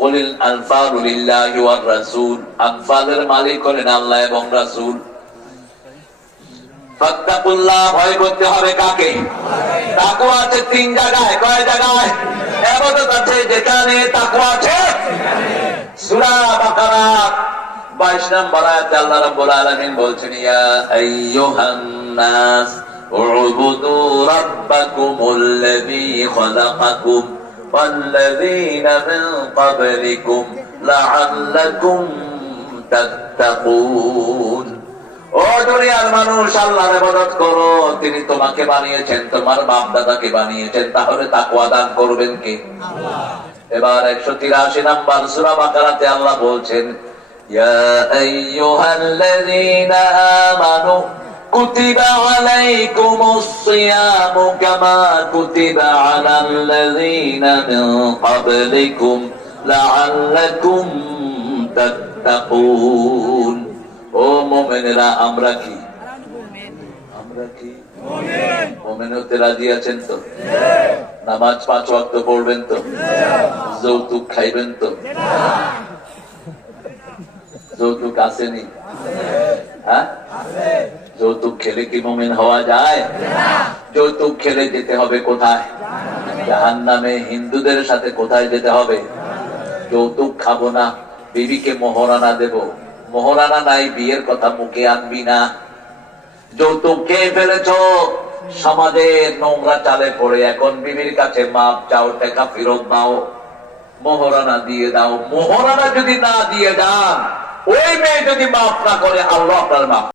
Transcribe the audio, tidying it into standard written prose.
কুলিল আনফালু লিল্লাহি ওয়ার রাসূল, আনফালের মালিক হলেন আল্লাহ এবং রাসূল। ফাত্তাকুল্লাহ, ভয় করতে হবে কাকে? তাকওয়া আছে তিন জায়গায়। কয় জায়গায়? ইবাদত আছে যেখানে, তাকওয়া আছে সূরা বাকারা 22 নম্বর আয়াতে আল্লাহ রাব্বুল আলামিন বলছেন, ইয়া আইয়ুহান নাস উবুদু রাব্বাকুমুল্লাযী খালাকাকুম ওয়াল্লাযীনা মিন ক্বাবলিকুম লাআল্লাকুম তাত্তাকুন। ও দুনিয়ার মানুষ, আল্লাহর ইবাদত করো, তিনি তোমাকে বানিয়েছেন, তোমার বাপ দাদাকে বানিয়েছেন, তাহলে তাকওয়া দান করবেন কে? আল্লাহ। এবার 183 নম্বর সূরা বাকারাতে আল্লাহ বলছেন, ইয়া আইয়ুহাল্লাযীনা আমানু কুতিবা আলাইকুমুস সিয়ামু কামা কুতিবা আলাল্লাযীনা মিন ক্বাবলিকুম লাআল্লাকুম তাত্তাকুন। ও মুমিনেরা, আমরা কি মুমিন হতে রাজি আছেন তো? নামাজ 5 ওয়াক্ত পড়বেন তো? যৌতুক খাইবেন তো? যৌতুক আসেনি? হ্যাঁ, যৌতুক খেলে কি মুমিন হওয়া যায়? যৌতুক খেলে যেতে হবে কোথায়? জাহান্নামে। হিন্দুদের সাথে কোথায় যেতে হবে? যৌতুক খাবো না, বিবিকে মোহরানা দেব। মোহরানা নাই, বিয়ের কথা মুখে আনবি না। যৌতুক খেয়ে ফেলেছ, সমাজের নোংরা চালে পড়ে এখন বিবির কাছে মাপ চাও, টাকা ফেরত দাও, মোহরানা দিয়ে দাও। মোহরানা যদি না দিয়ে যান, ওই মেয়ে যদি মাফ না করে, আল্লাহ আপনার মাফ